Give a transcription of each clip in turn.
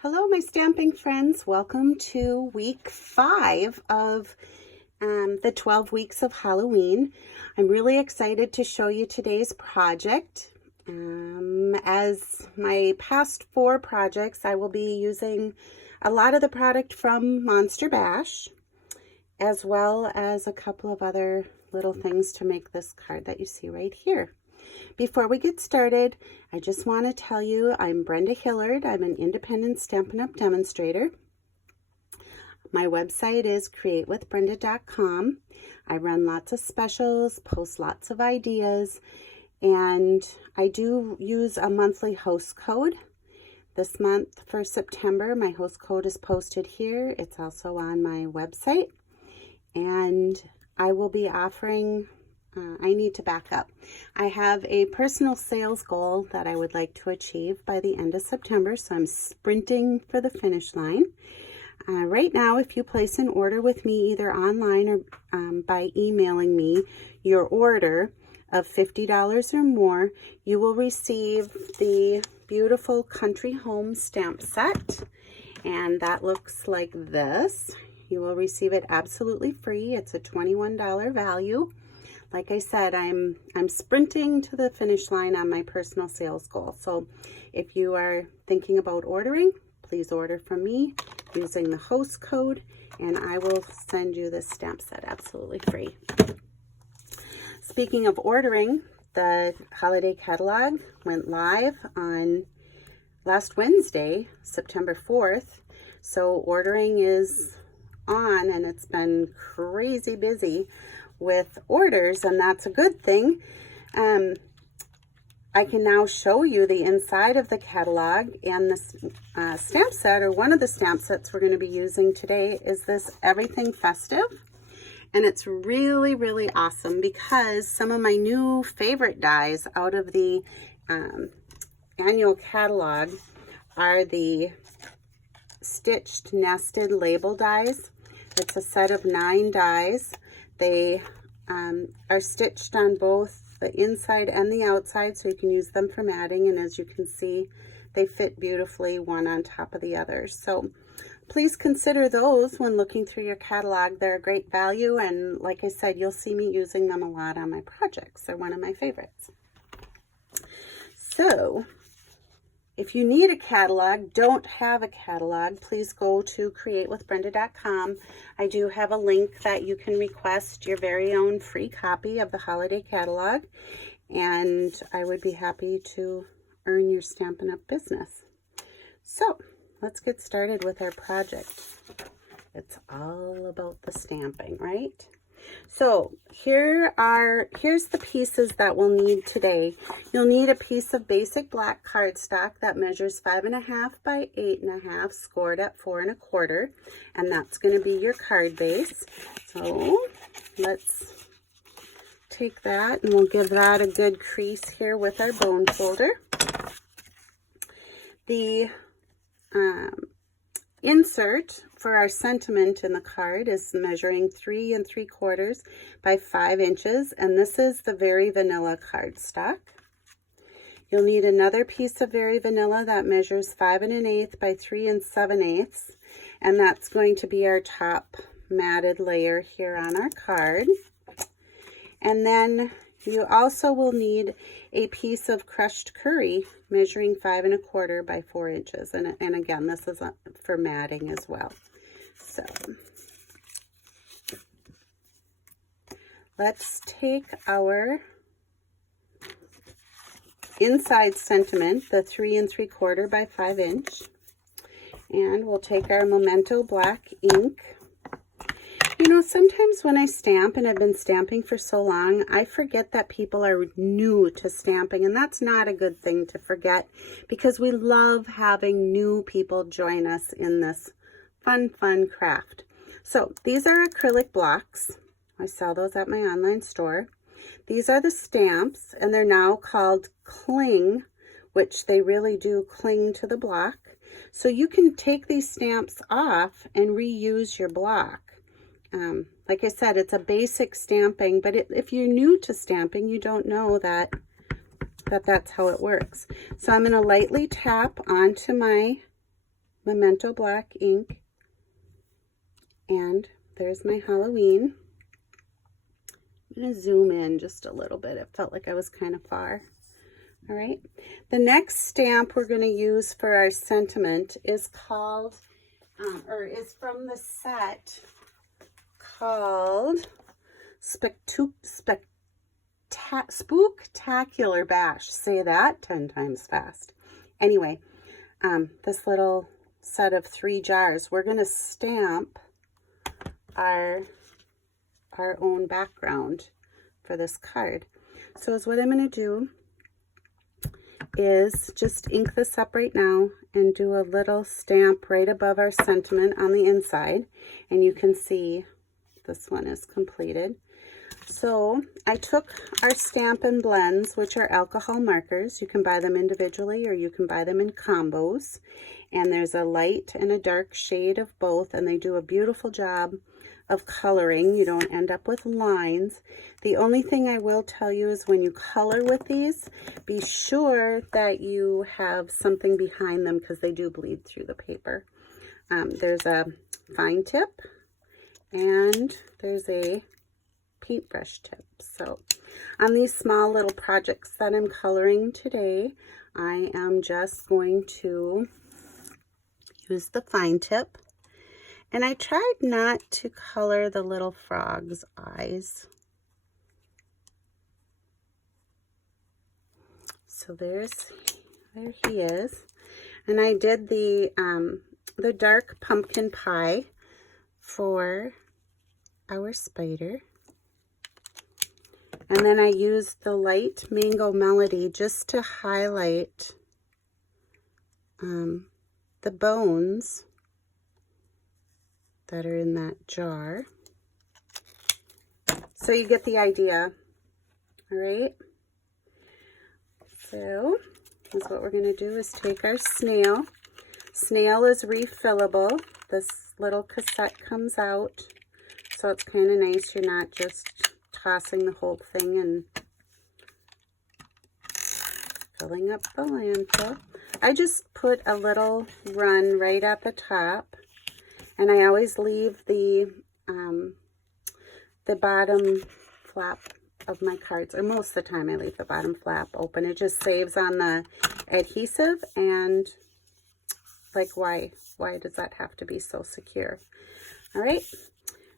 Hello, my stamping friends. Welcome to week 5 of the 12 weeks of Halloween. I'm really excited to show you today's project. As my past 4 projects, I will be using a lot of the product from Monster Bash, as well as a couple of other little things to make this card that you see right here. Before we get started, I just want to tell you I'm Brenda Hillard. I'm an independent Stampin' Up! Demonstrator. My website is createwithbrenda.com. I run lots of specials, post lots of ideas, and I do use a monthly host code. This month for September, my host code is posted here. It's also on my website, and I will be offering I need to back up. I have a personal sales goal that I would like to achieve by the end of September, so I'm sprinting for the finish line. Right now, if you place an order with me either online or by emailing me your order of $50 or more, you will receive the beautiful Country Home stamp set, and that looks like this. You will receive it absolutely free. It's a $21 value. Like I said, I'm sprinting to the finish line on my personal sales goal. So if you are thinking about ordering, please order from me using the host code, and I will send you this stamp set absolutely free. Speaking of ordering, the holiday catalog went live on last Wednesday, September 4th. So ordering is on, and it's been crazy busy with orders, and that's a good thing. I can now show you the inside of the catalog, and this stamp set, or one of the stamp sets we're going to be using today, is this Everything Festive. And it's really, really awesome because some of my new favorite dies out of the annual catalog are the stitched nested label dies. It's a set of 9 dies. They are stitched on both the inside and the outside, so you can use them for matting, and as you can see, they fit beautifully one on top of the other. So please consider those when looking through your catalog. They're a great value, and like I said, you'll see me using them a lot on my projects. They're one of my favorites. So if you need a catalog, don't have a catalog, please go to createwithbrenda.com. I do have a link that you can request your very own free copy of the holiday catalog, and I would be happy to earn your Stampin' Up! Business. So let's get started with our project. It's all about the stamping, right? So here's the pieces that we'll need today. You'll need a piece of basic black cardstock that measures 5.5 by 8.5, scored at 4 1/4, and that's going to be your card base. So let's take that, and we'll give that a good crease here with our bone folder. The insert for our sentiment in the card is measuring 3 3/4 by 5 inches, and this is the Very Vanilla cardstock. You'll need another piece of Very Vanilla that measures 5 1/8 by 3 7/8, and that's going to be our top matted layer here on our card. And then you also will need a piece of crushed curry measuring 5 1/4 by 4 inches. And again, this is for matting as well. So let's take our inside sentiment, the 3 3/4 by 5 inch, and we'll take our Memento black ink. You know, sometimes when I stamp, and I've been stamping for so long, I forget that people are new to stamping, and that's not a good thing to forget, because we love having new people join us in this fun craft. So these are acrylic blocks. I sell those at my online store. These are the stamps, and they're now called Cling, which they really do cling to the block. So you can take these stamps off and reuse your block. Like I said, it's a basic stamping, but if you're new to stamping, you don't know that that's how it works. So I'm going to lightly tap onto my Memento Black ink. And there's my Halloween. I'm going to zoom in just a little bit. It felt like I was kind of far. All right. The next stamp we're going to use for our sentiment is called, is from the set called SpoOKtACulAR Bash. Say that 10 times fast. Anyway, this little set of 3 jars, we're going to stamp our own background for this card. So what I'm going to do is just ink this up right now and do a little stamp right above our sentiment on the inside, and you can see this one is completed. So I took our Stampin' Blends, which are alcohol markers. You can buy them individually or you can buy them in combos, and there's a light and a dark shade of both, and they do a beautiful job of coloring. You don't end up with lines. The only thing I will tell you is when you color with these, be sure that you have something behind them because they do bleed through the paper. There's a fine tip and there's a paintbrush tip. So on these small little projects that I'm coloring today, I am just going to use the fine tip. And I tried not to color the little frog's eyes. So there he is. And I did the dark pumpkin pie for our spider. And then I used the light mango melody just to highlight the bones that are in that jar. So you get the idea. All right. So that's what we're going to do is take our snail. Snail is refillable. This little cassette comes out, so it's kind of nice. You're not just tossing the whole thing and filling up the landfill. I just put a little run right at the top, and I always leave the bottom flap of my cards, or most of the time I leave the bottom flap open. It just saves on the adhesive, and like why does that have to be so secure? All right,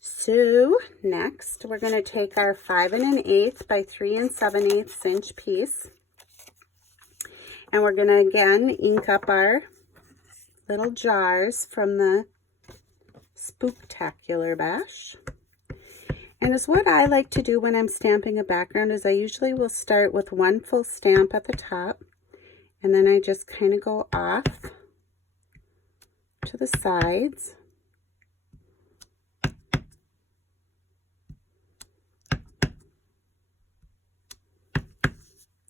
so next we're going to take our 5 1/8 by 3 7/8 inch piece, and we're going to again ink up our little jars from the SpoOKtACulAR Bash. And is what I like to do when I'm stamping a background is I usually will start with one full stamp at the top, and then I just kind of go off to the sides.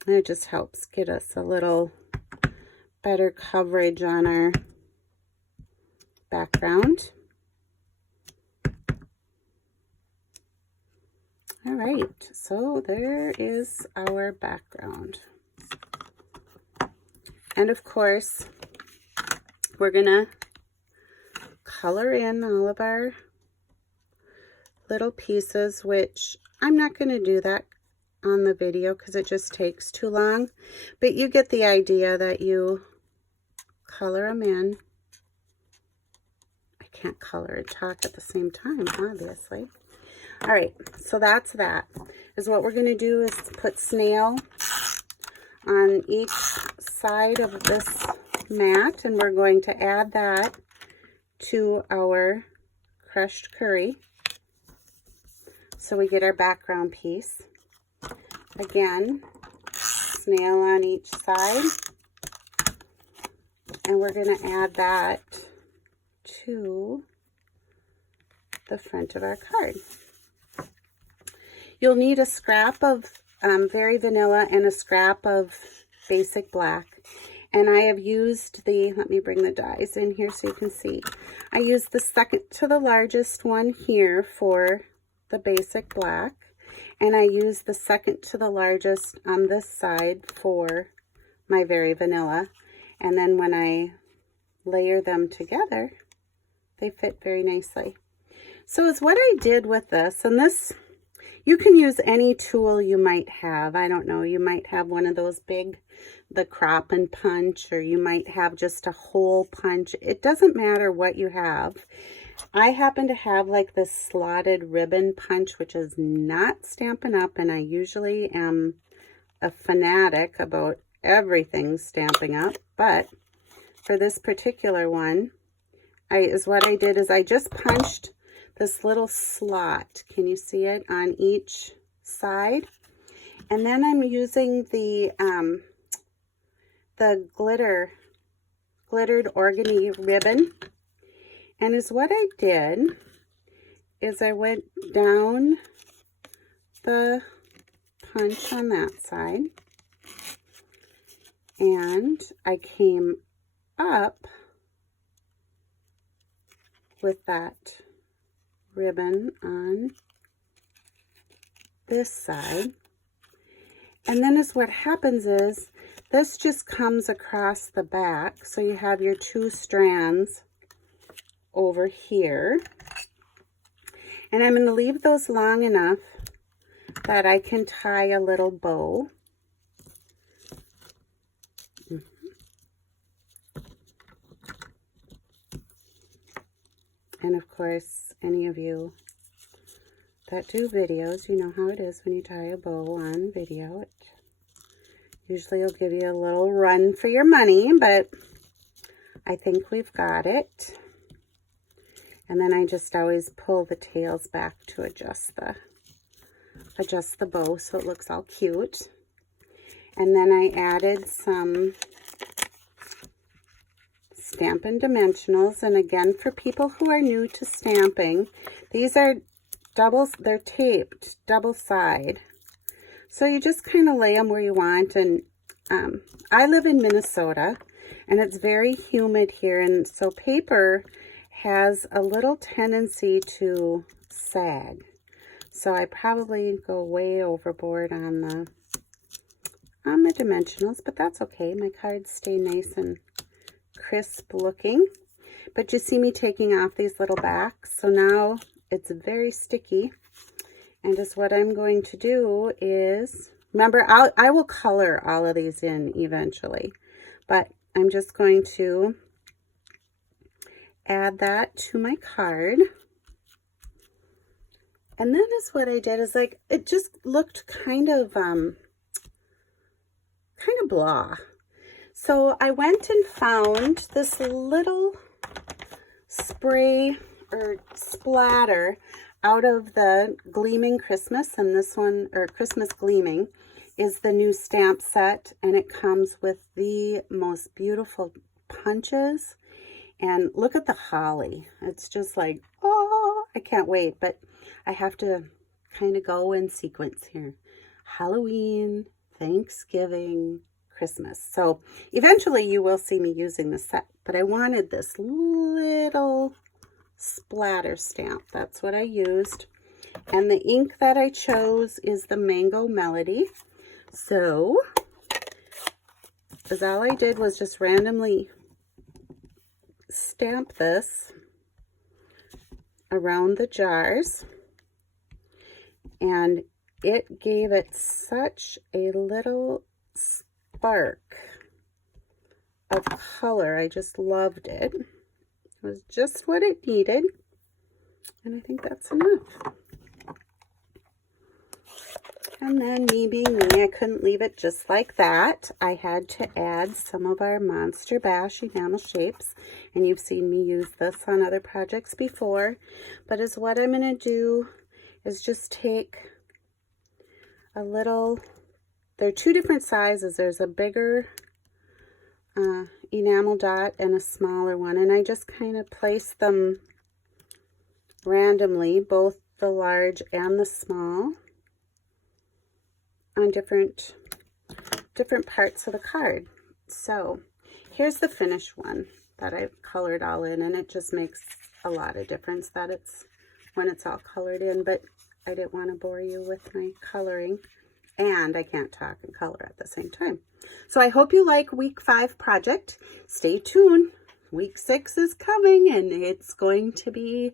And it just helps get us a little better coverage on our background. All right, so there is our background. And of course, we're gonna color in all of our little pieces, which I'm not gonna do that on the video because it just takes too long, but you get the idea that you color them in. I can't color and talk at the same time, obviously. All right, so that's that. Is what we're going to do is put snail on each side of this mat, and we're going to add that to our crushed curry. So we get our background piece. Again, snail on each side, and we're going to add that to the front of our card. You'll need a scrap of Very Vanilla and a scrap of Basic Black. And I have used the, let me bring the dies in here so you can see. I used the second to the largest one here for the Basic Black. And I used the second to the largest on this side for my Very Vanilla. And then when I layer them together, they fit very nicely. So is what I did with this, and this, you can use any tool you might have. I don't know, you might have one of those big, the crop and punch, or you might have just a hole punch. It doesn't matter what you have. I happen to have like this slotted ribbon punch, which is not Stampin' Up, and I usually am a fanatic about everything Stampin' Up, but for this particular one, what I did is I just punched this little slot. Can you see it on each side? And then I'm using the glittered organdy ribbon. And what I did is I went down the punch on that side, and I came up with that ribbon on this side. And then what happens is this just comes across the back, so you have your two strands over here, and I'm going to leave those long enough that I can tie a little bow. And of course, any of you that do videos, you know how it is when you tie a bow on video. It usually will give you a little run for your money, but I think we've got it. And then I just always pull the tails back to adjust the bow so it looks all cute. And then I added some Stampin' Dimensionals, and again, for people who are new to stamping, these are they're taped double side, so you just kind of lay them where you want. And I live in Minnesota, and it's very humid here, and so paper has a little tendency to sag, so I probably go way overboard on the dimensionals, but that's okay. My cards stay nice and crisp looking. But you see me taking off these little backs, so now it's very sticky. And just what I'm going to do is, remember, I will color all of these in eventually, but I'm just going to add that to my card. And then what I did is, like, it just looked kind of blah. So I went and found this little spray or splatter out of the Gleaming Christmas, and this one, or Christmas Gleaming, is the new stamp set, and it comes with the most beautiful punches. And look at the holly. It's just like, oh, I can't wait. But I have to kind of go in sequence here. Halloween, Thanksgiving, Christmas. So eventually you will see me using the set, but I wanted this little splatter stamp. That's what I used. And the ink that I chose is the Mango Melody. So, because all I did was just randomly stamp this around the jars, and it gave it such a little spark of color. I just loved it. It was just what it needed, and I think that's enough. And then, me being me, I couldn't leave it just like that. I had to add some of our Monster Bash enamel shapes, and you've seen me use this on other projects before. But what I'm going to do is just take a little, they're two different sizes. There's a bigger enamel dot and a smaller one, and I just kind of place them randomly, both the large and the small, on different parts of the card. So here's the finished one that I've colored all in, and it just makes a lot of difference that it's when it's all colored in. But I didn't want to bore you with my coloring, and I can't talk and color at the same time. So I hope you like week 5 project. Stay tuned week 6 is coming and it's going to be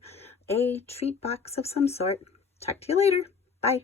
a treat box of some sort. Talk to you later. Bye.